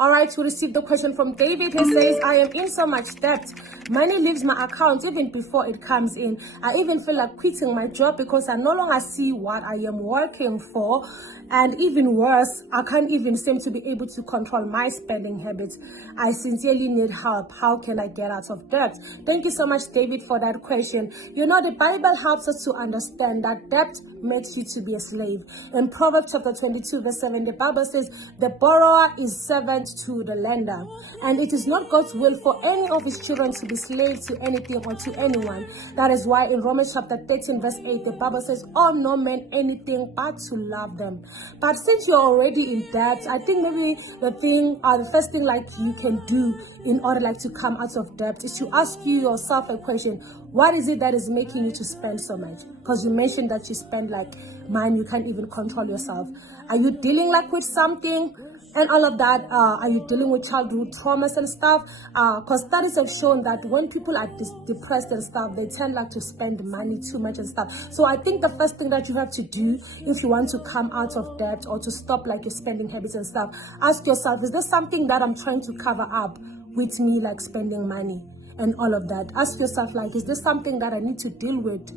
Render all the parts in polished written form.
All right, we received the question from David. He says, I am in so much debt. Money leaves my account even before it comes in. I even feel like quitting my job because I no longer see what I am working for. And even worse, I can't even seem to be able to control my spending habits. I sincerely need help. How can I get out of debt? Thank you so much, David, for that question. You know, the Bible helps us to understand that debt makes you to be a slave. In Proverbs chapter 22, verse 7, the Bible says, the borrower is servant to the lender. And it is not God's will for any of his children to be slaves to anything or to anyone. That is why in Romans chapter 13, verse 8, the Bible says, owe no man anything but to love them. But since you're already in debt, I think maybe the first thing like you can do in order like to come out of debt is to ask yourself a question. What is it that is making you to spend so much? Because you mentioned that you spend like money, you can't even control yourself. Are you dealing like with something and all of that? Are you dealing with childhood traumas and stuff? Because studies have shown that when people are depressed and stuff, they tend like to spend money too much and stuff. So I think the first thing that you have to do if you want to come out of debt or to stop like your spending habits and stuff, ask yourself, is there something that I'm trying to cover up with me like spending money and all of that? Ask yourself, like, is this something that I need to deal with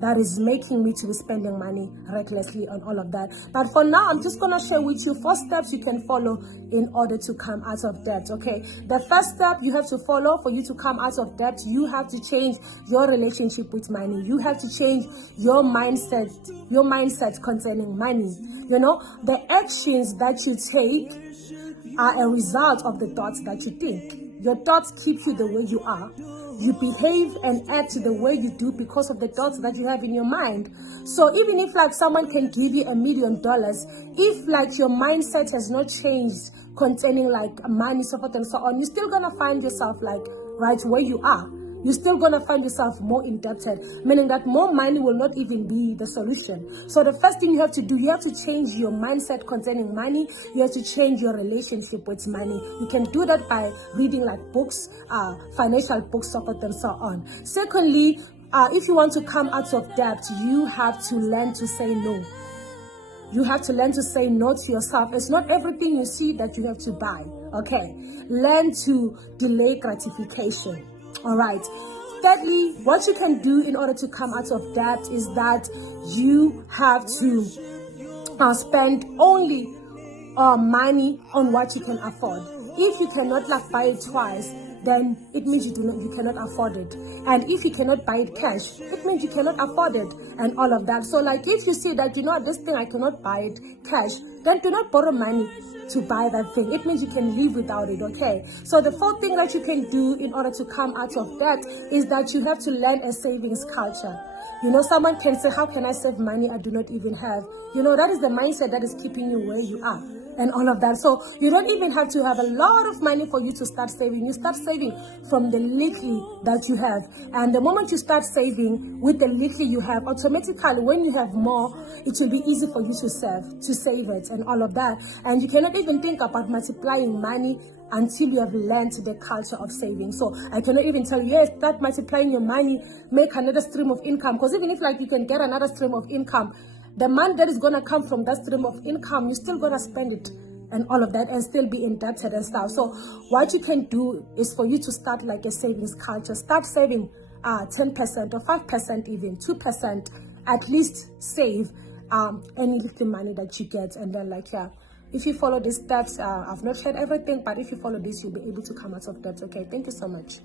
that is making me to be spending money recklessly and all of that? But for now, I'm just gonna share with you 4 steps you can follow in order to come out of debt. Okay, the first step you have to follow for you to come out of debt, you have to change your relationship with money. You have to change your mindset concerning money. You know, the actions that you take are a result of the thoughts that you think. Your thoughts keep you the way you are. You behave and act the way you do because of the thoughts that you have in your mind. So even if like someone can give you $1 million, if like your mindset has not changed concerning like money, so forth and so on, you're still gonna find yourself like right where you are. You're still going to find yourself more indebted, meaning that more money will not even be the solution. So the first thing you have to do, you have to change your mindset concerning money. You have to change your relationship with money. You can do that by reading like books, financial books, so forth and so on. Secondly, if you want to come out of debt, you have to learn to say no. You have to learn to say no to yourself. It's not everything you see that you have to buy, okay? Learn to delay gratification. All right. Thirdly, what you can do in order to come out of debt is that you have to spend only money on what you can afford. If you cannot like buy it twice, then it means you cannot afford it. And if you cannot buy it cash, it means you cannot afford it and all of that. So like if you see that, you know, this thing I cannot buy it cash, then do not borrow money to buy that thing. It means you can live without it, okay? So the 4th thing that you can do in order to come out of debt is that you have to learn a savings culture. You know, someone can say, how can I save money I do not even have? You know, that is the mindset that is keeping you where you are and all of that. So you don't even have to have a lot of money for you to start saving. You start saving from the little that you have. And the moment you start saving with the little you have, automatically when you have more, it will be easy for you to save it and all of that. And you cannot even think about multiplying money until you have learned the culture of saving. So I cannot even tell you, yes, start multiplying your money, make another stream of income. Because even if like you can get another stream of income, the money that is going to come from that stream of income, you're still going to spend it and all of that and still be indebted and stuff. So what you can do is for you to start like a savings culture. Start saving 10% or 5% even, 2%, at least save any little money that you get. And then like, yeah, if you follow these steps, I've not shared everything, but if you follow this, you'll be able to come out of debt. Okay, thank you so much.